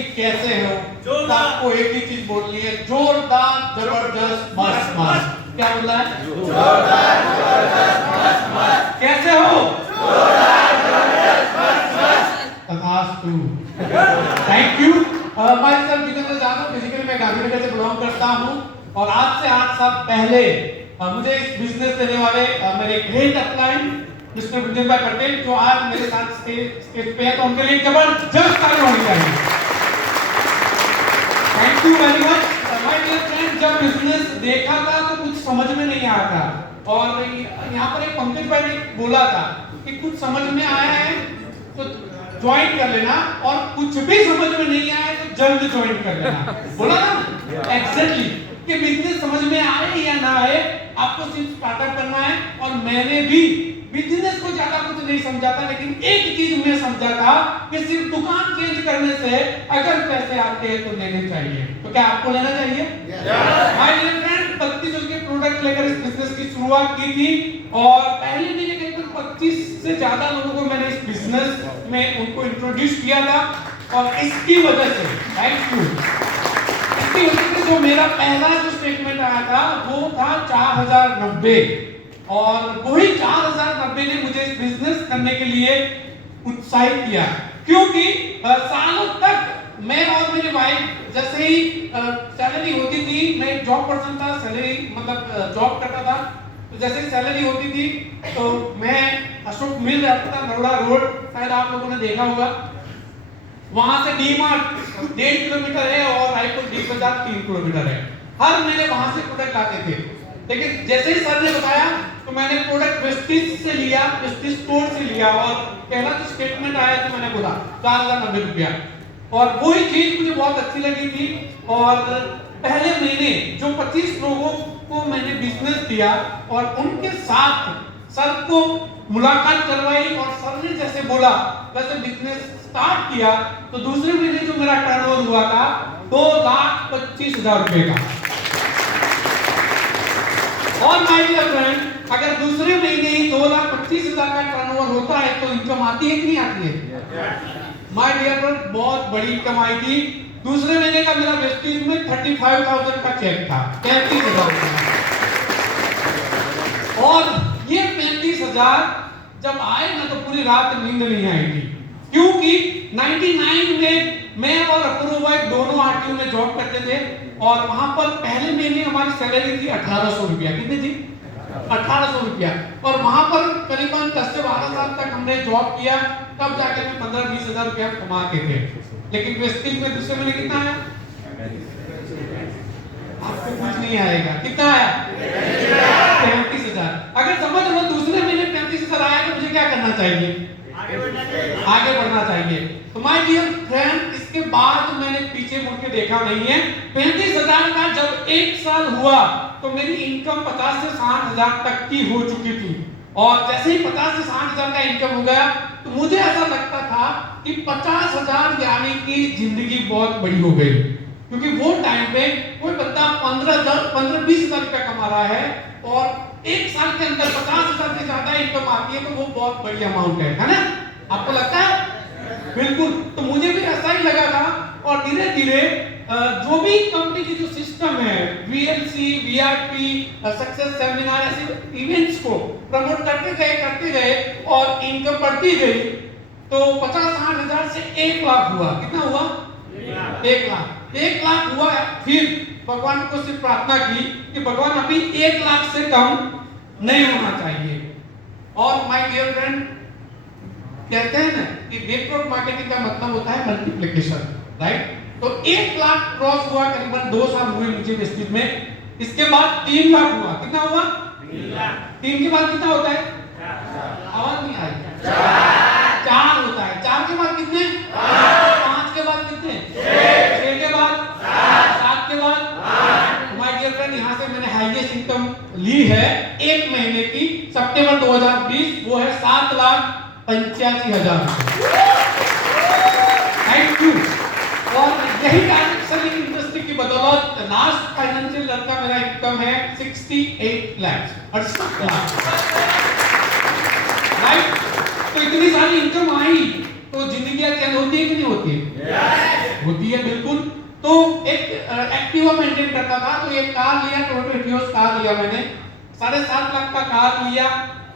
कि कैसे हो, तो आपको एक ही चीज बोलनी है, जोरदार जबरदस्त मस्त मस्त। क्या बोला है? जोरदार जबरदस्त मस्त मस्त। कैसे हो? जोरदार जबरदस्त मस्त मस्त। तथास्तु। Thank you. मैं सर जितेंद्र जाधव, फिजिकली मैं गांधीनगर से बिलोंग करता हूँ और आज से 8 साल पहले मुझे इस बिजनेस देने वाले मेरे ग्रेट अपलाइन मिस्टर गुंजन भाई पटेल जो आज मेरे साथ स्टेज पे है, तो उनके लिए जबरदस्त ताली होनी चाहिए। Thank you very much. My dear friend, जब बिजनेस देखा था तो कुछ समझ में नहीं आया था और यहाँ पर एक पंकज भाई ने बोला था कि कुछ समझ में आया है तो ज्वाइन कर लेना और कुछ भी समझ में नहीं आया तो जल्द ज्वाइन कर लेना। बोला ना एग्जैक्टली कि बिजनेस समझ में आए या ना आए, आपको सिर्फ स्टार्टअप करना है। और मैंने भी बिजनेस को ज्यादा कुछ नहीं समझा था, लेकिन एक चीज मैं समझा था कि सिर्फ दुकान चेंज करने से अगर पैसे आते हैं तो लेने चाहिए। तो क्या आपको लेना चाहिए? माय डियर फ्रेंड, 32 के प्रोडक्ट लेकर इस बिजनेस की शुरुआत की थी और पहले दिन करीबन 25 से ज्यादा लोगों को मैंने इस बिजनेस में उनको इंट्रोड्यूस किया था और इसकी वजह से थैंक यू, इसकी वजह से जो मेरा पहला जो स्टेटमेंट आया था वो था 4090 और वही 4090 ने मुझे इस बिजनेस करने के लिए उत्साहित किया, क्योंकि सालों तक मैं और मेरी वाइफ जैसे ही सैलरी होती थी, मैं जॉब पर्सन था, सैलरी मतलब जॉब करता था, तो जैसे ही सैलरी होती थी तो मैं अशोक मिल जाता था, नरोड़ा रोड, शायद आप लोगों ने देखा होगा, वहां से डी-मार्ट 1.5 किलोमीटर है और रायपुर डी बाजार 3 किलोमीटर है। हर महीने वहां से प्रोडक्ट आते थे, लेकिन जैसे ही सर ने बताया तो मैंने प्रोडक्ट वेस्टिज से लिया, वेस्टिज स्टोर से लिया और पहला जो स्टेटमेंट आया तो मैंने बोला 4090 रुपया और वही चीज मुझे बहुत अच्छी लगी थी। और पहले महीने जो 25 लोगों को मैंने बिजनेस दिया और उनके साथ सर को मुलाकात करवाई और सर ने जैसे बोला वैसे बिजनेस स्टार्ट किया, तो दूसरे महीने जो मेरा टर्नओवर हुआ था 2,25,000 रुपए का। और माय डियर फ्रेंड, अगर दूसरे महीने ही 2,25,000 का टर्नओवर होता है तो इनकम आती है कि नहीं आती है? माय डियर फ्रेंड, बहुत बड़ी इनकम आई थी। दूसरे महीने का मेरा वेस्टेज में 35,000 का चेक था, 35,000 और ये 35,000 जब आए ना तो पूरी रात नींद नहीं आई थी, क्योंकि 99 में मैं और अपूर्व भाई दोनों आरटीओ में जॉब करते थे और वहां पर पहले महीने हमारी सैलरी थी 1800 रुपया। कितनी थी? 1800 रुपया। और वहां पर करीबन 10 से 12 साल तक हमने जॉब किया, तब जाके 15-20 हजार रुपया कमाते थे। लेकिन वेस्टेज में दूसरे महीने कितना आया? आपको कुछ नहीं आएगा। कितना आया? 35,000। अगर समझ लो दूसरे महीने 35,000 आया तो मुझे क्या करना चाहिए? आगे बढ़ना चाहिए। तो माय डियर फ्रेंड, इसके बाद मैंने पीछे मुड़ के देखा नहीं है। 35,000 का जब 1 साल हुआ तो मेरी इनकम 50 से 60,000 तक की हो चुकी थी और जैसे ही 50 से 60,000 का इनकम हो गया तो मुझे ऐसा लगता था कि 50,000 यानी कि जिंदगी बहुत बड़ी हो गई, क्योंकि वो टाइम पे कोई बंदा 15-20 हजार रुपया कमा रहा है और 1 साल के अंदर 50,000 से ज्यादा इनकम आती है तो वो बहुत बड़ी अमाउंट है ना? आपको लगता है? बिल्कुल। तो मुझे भी ऐसा ही लगा था और धीरे धीरे जो भी कंपनी की जो सिस्टम है, वीएलसी, वीआईपी, सक्सेस सेमिनार, ऐसे इवेंट्स को प्रमोट करते गए और इनकम बढ़ती गई, तो 50-60 हजार से 1 लाख हुआ। कितना हुआ? 1 लाख। 1 लाख हुआ। फिर भगवान को सिर्फ प्रार्थना की कि भगवान अभी 1 लाख से कम नहीं होना चाहिए। और माय डियर फ्रेंड, कहते हैं ना कि नेटवर्क मार्केटिंग का मतलब होता है मल्टीप्लिकेशन, राइट? तो 1 लाख क्रॉस हुआ, करीबन 2 साल हुए मुझे वेस्टेज में। इसके बाद 3 लाख हुआ। कितना हुआ? 3 लाख। 3 के बाद कितना होता है? आवाज नहीं आई। 4 होता है। 4 के बाद कितने? 5 के बाद कितने? 6 के बाद 7 के बाद माय डियर फ्रेंड, यहाँ से मैंने हाईएस्ट इनकम ली है 1 महीने की सितंबर 2020, वो है 7,85,000। Thank you. और यही डायरेक्ट सेलिंग इंडस्ट्री की बदौलत लास्ट फाइनेंशियल ईयर का मेरा इनकम है 68 लाख, 68 लाख, राइट? तो इतनी सारी इनकम आई तो जिंदगी चेंज होती है कि नहीं होती है? होती है बिल्कुल। तो एक एक्टिवा मेंटेन करता था, तो एक कार लिया, टोयोटा एटियोस कार लिया मैंने, 7.5 लाख का कार लिया,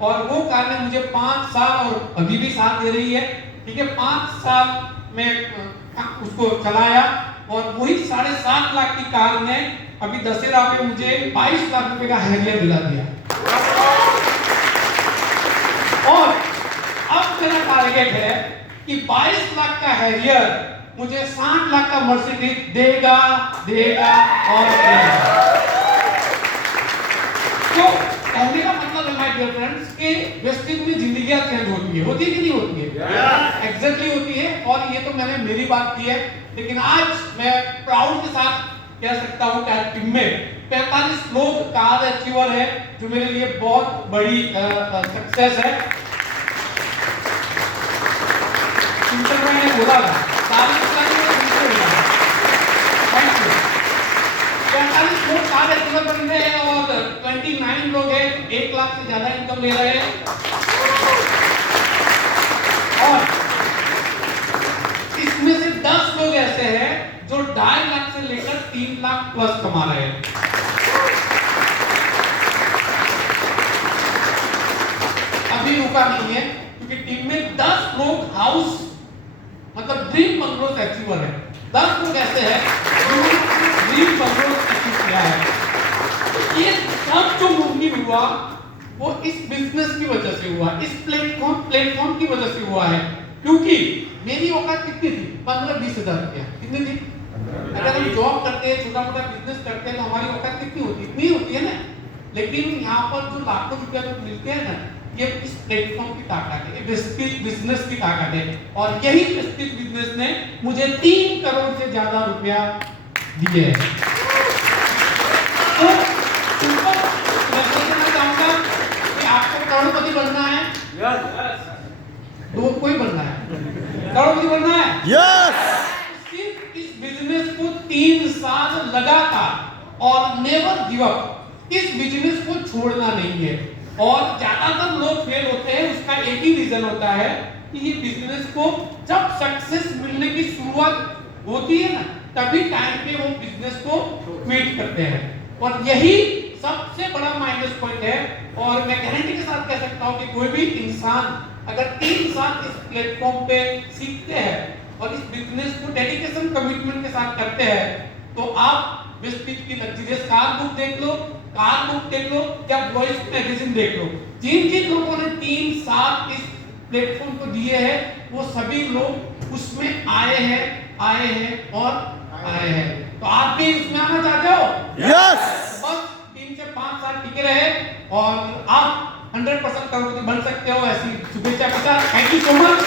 और वो कार ने मुझे 5 साल, और अभी भी साथ दे रही है, ठीक है, 5 साल में उसको चलाया, और वही 7.5 लाख की कार ने अभी दशहरा पे मुझे 22 लाख रुपए का हैरियर दिला दिया। और अब मेरा टारगेट है कि 22 लाख का हैरियर मुझे 60 लाख का मर्सिडीज देगा देगा और देगा। तो कहने का मतलब है माय डियर फ्रेंड्स कि वेस्टिज में जिंदगियां चेंज होती है कि नहीं होती है? एग्जैक्टली होती है। और ये तो मैंने मेरी बात की है, लेकिन आज मैं प्राउड के साथ कह सकता हूं कि टीम में 45 लोग कार अचीवर है, जो मेरे लिए बहुत बड़ी सक्सेस है। मैंने बोला था सारी थैंक यू। 45 लोग कार अचीवर बन रहे हैं और 29 लोग हैं 1 लाख से ज्यादा इनकम ले रहे हैं, और इसमें से 10 लोग ऐसे हैं जो 2.5 लाख से लेकर 3 लाख प्लस कमा रहे हैं। अभी रुका नहीं है, क्योंकि टीम में 10 लोग हाउस मतलब ड्रीम बंगलोज अचीवर है। 10 लोग ऐसे हैं जिन्होंने ड्रीम बंगलोज अचीव किया है। तो ये सब जो मूवमेंट हुआ वो इस बिजनेस की वजह से हुआ, इस प्लेटफॉर्म की वजह से हुआ है। क्योंकि मेरी औकात कितनी थी? 15-20 हजार रुपया। कितनी थी? अगर हम जॉब करते हैं, छोटा मोटा बिजनेस करते हैं, तो हमारी औकात कितनी होती है? इतनी होती है ना। लेकिन यहाँ पर जो लाखों रुपया जो मिलते हैं ना, ये इस प्लेटफॉर्म की ताकत है, प्रेस्टीज बिजनेस की ताकत है। और यही प्रेस्टीज बिजनेस ने मुझे 3 करोड़ से ज्यादा रुपया दिए हैं। तो मैं कहना चाहूंगा कि आपको करोड़पति बनना है, दो कोई बनना है, करोड़पति बनना है, सिर्फ इस बिजनेस को 3 साल लगातार और नेवर गिव अप, इस बिजनेस को छोड़ना नहीं है। और ज्यादातर लोग फेल होते हैं, उसका एक ही रीजन होता है कि ये बिजनेस को जब सक्सेस मिलने की शुरुआत होती है ना, तभी टाइम पे वो बिजनेस को क्विट करते हैं। और यही सबसे बड़ा माइनस पॉइंट है। और मैं गारंटी के साथ कह सकता हूं कि कोई भी इंसान अगर 3 साल इस प्लेटफॉर्म पे सीखते हैं और इस बिजनेस को डेडिकेशन कमिटमेंट के साथ करते हैं, तो आप वेस्टिज की लग्जरियस कार बुक देख लो, या वॉइस मैगजीन देख लो, जिन लोगों ने 3 साल इस प्लेटफॉर्म को दिए हैं, वो सभी लोग उसमें आए हैं और आए हैं। तो आप भी इसमें आना चाहते हो? यस। बस 3 से 5 साल टिके रहे और आप 100% करोड़पति बन सकते हो। ऐसी शुभेच्छा के साथ थैंक यू सो मच।